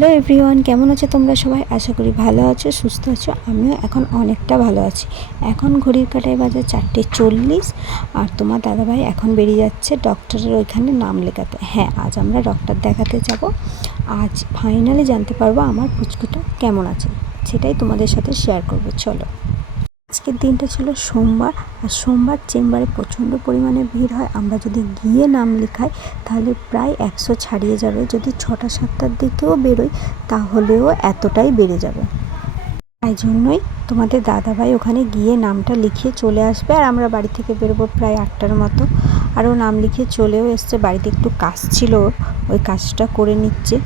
Hello everyone, কেমন আছো তোমরা সবাই? আশা করি ভালো আছো, সুস্থ আছো। আমিও এখন অনেকটা ভালো আছি। এখন ঘড়ির কাঁটায় বাজে 4:40 আর তোমার দাদাভাই এখন বেরিয়ে যাচ্ছে ডক্টরের ওইখানে নাম লেখাতে। হ্যাঁ, আজ আমরা ডক্টর দেখাতে যাব। আজ ফাইনালি জানতে পারবো আমার পুচকুটা কেমন আছে, সেটাই তোমাদের সাথে শেয়ার করবো। চলো। আজকের দিনটা ছিল সোমবার, আর সোমবার চেম্বারে প্রচণ্ড পরিমাণে ভিড় হয়। আমরা যদি গিয়ে নাম লেখাই তাহলে প্রায় 100 ছাড়িয়ে যাবে। যদি 6টা-7টার দিকেও বেরোই তাহলেও এতটাই বেড়ে যাবে। তাই জন্যই তোমাদের দাদাভাই ওখানে গিয়ে নামটা লিখিয়ে চলে আসবে, আর আমরা বাড়ি থেকে বেরোবো প্রায় 8টার মতো। আর ও নাম লিখিয়ে চলেও এসছে। বাড়িতে একটু কাজ ছিল, ওই কাজটা করে নিচ্ছে।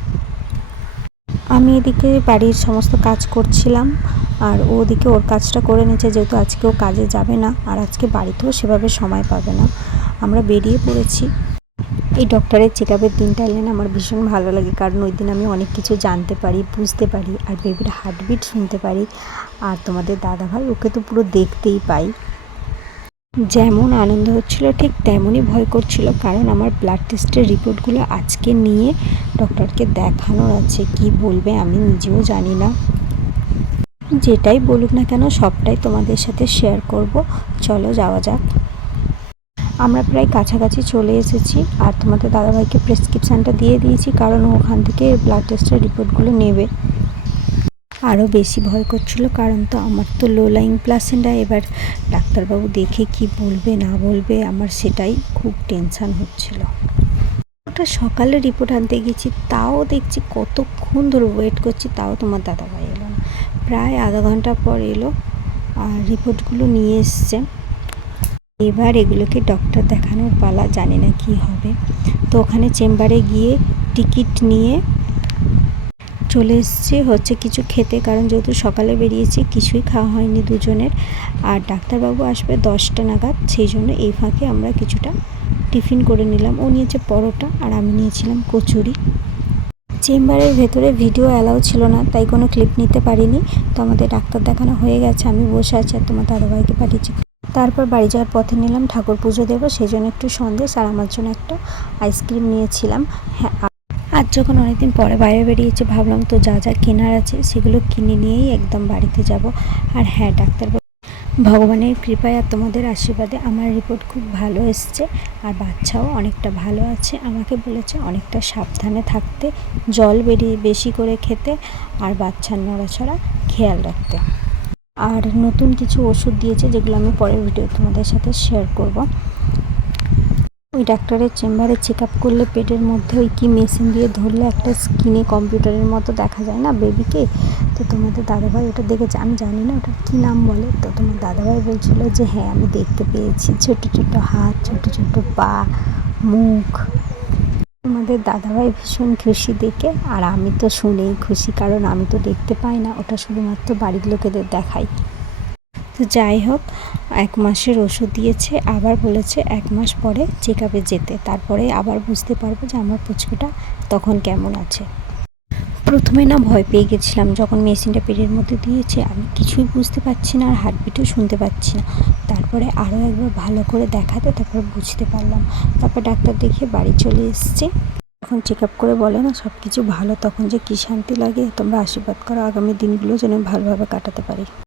আমি এদিকে বাড়ির সমস্ত কাজ করছিলাম, আর ওদিকে ওর কাজটা করে নিচ্ছে, যেহেতু আজকে ও কাজে যাবে না আর আজকে বাড়িতেও সেভাবে সময় পাবে না। আমরা বেরিয়ে পড়েছি। এই ডক্টরের চেকআপের দিনটা এলে না আমার ভীষণ ভালো লাগে, কারণ ওই দিন আমি অনেক কিছু জানতে পারি, বুঝতে পারি, আর বেবির হার্টবিট শুনতে পারি। আর তোমাদের দাদাভাই ওকে তো পুরো দেখতেই পাই। যেমন আনন্দ হচ্ছিল ঠিক তেমনই ভয় করছিল, কারণ আমার ব্লাড টেস্টের রিপোর্টগুলো আজকে নিয়ে ডক্টরকে দেখানোর আছে। কি বলবে আমি নিজেও জানি না। যেটাই বলুক না কেন সবটাই তোমাদের সাথে শেয়ার করব। চলো যাওয়া যাক। আমরা প্রায় কাছাকাছি চলে এসেছি, আর তোমাদের দাদাভাইকে প্রেসক্রিপশানটা দিয়ে দিয়েছি, কারণ ওখান থেকে ব্লাড টেস্টের রিপোর্টগুলো নেবে। আরও বেশি ভয় করছিল, কারণ তো আমার তো লো লাইং প্লাসেন্টা। এবার ডাক্তারবাবু দেখে কি বলবে না বলবে, আমার সেটাই খুব টেনশান হচ্ছিল। ওটা সকালে রিপোর্ট আনতে গেছি, তাও দেখছি কতক্ষণ ধরে ওয়েট করছি, তাও তোমার দাদাভাই এলো না। প্রায় আধা ঘন্টা পর এলো আর রিপোর্টগুলো নিয়ে এসছে। এবার এগুলোকে ডক্টর দেখানোর পালা, জানি না কি হবে। তো ওখানে চেম্বারে গিয়ে টিকিট নিয়ে চলে এসেছি হচ্ছে কিছু খেতে, কারণ যেহেতু সকালে বেরিয়েছি কিছুই খাওয়া হয়নি দুজনের। আর ডাক্তারবাবু আসবে 10টা নাগাদ, সেই জন্য এই ফাঁকে আমরা কিছুটা টিফিন করে নিলাম। ও নিয়েছে পরোটা আর আমি নিয়েছিলাম কচুরি। চেম্বারের ভেতরে ভিডিও অ্যালাউ ছিল না, তাই কোনো ক্লিপ নিতে পারিনি। তো আমাদের ডাক্তার দেখানো হয়ে গেছে, আমি বসে আছি আর তোমার দাদাভাইকে পাঠিয়েছি। তারপর বাড়ি যাওয়ার পথে নিলাম ঠাকুর পুজো দেবো, সেই জন্য একটু সন্দেশ আর আমার জন্য একটা আইসক্রিম নিয়েছিলাম। হ্যাঁ, আজ যখন অনেকদিন পরে বাইরে বেরিয়েছে ভাবলাম তো যা যা কেনার আছে সেগুলো কিনে নিয়েই একদম বাড়িতে যাব। আর হ্যাঁ, ভগবানের কৃপায় আর তোমাদের আশীর্বাদে আমার রিপোর্ট খুব ভালো এসছে, আর বাচ্চাও অনেকটা ভালো আছে। আমাকে বলেছে অনেকটা সাবধানে থাকতে, জল বেশি করে খেতে, আর বাচ্চার নড়াচড়া খেয়াল রাখতে। আর নতুন কিছু ওষুধ দিয়েছে, যেগুলো আমি পরের ভিডিও তোমাদের সাথে শেয়ার করব। ওই ডাক্তারের চেম্বারে চেকআপ করলে পেটের মধ্যে ওই কি মেশিন দিয়ে ধরলে একটা স্ক্রিনে কম্পিউটারের মতো দেখা যায় না বেবিকে, তো তোমাদের দাদাভাই ওটা দেখেছে। আমি জানি না ওটার কী নাম বলে, তো তোমার দাদাভাই বলছিল যে হ্যাঁ আমি দেখতে পেয়েছি, ছোটো ছোটো হাত, ছোটো ছোটো পা, মুখ। তোমাদের দাদাভাই ভীষণ খুশি দেখে, আর আমি তো শুনেই খুশি, কারণ আমি তো দেখতে পাই না, ওটা শুধুমাত্র বাড়ির লোকেদের দেখাই। তো যাই হোক, 1 মাসের ওষুধ দিয়েছে, আবার বলেছে 1 মাস পরে চেকআপে যেতে, তারপরে আবার বুঝতে পারবো যে আমার পুচকুটা তখন কেমন আছে। প্রথমে না ভয় পেয়ে গেছিলাম, যখন মেশিনটা পেটের মধ্যে দিয়েছে আমি কিছুই বুঝতে পারছি না, আর হার্টবিটও শুনতে পাচ্ছি না। তারপরে আরও একবার ভালো করে দেখাতে, তারপর বুঝতে পারলাম। তারপর ডাক্তার দেখিয়ে বাড়ি চলে এসেছি। যখন চেকআপ করে বলে না সব কিছু ভালো, তখন যে কী শান্তি লাগে। তোমরা আশীর্বাদ করো আগামী দিনগুলো যেন ভালোভাবে কাটাতে পারি।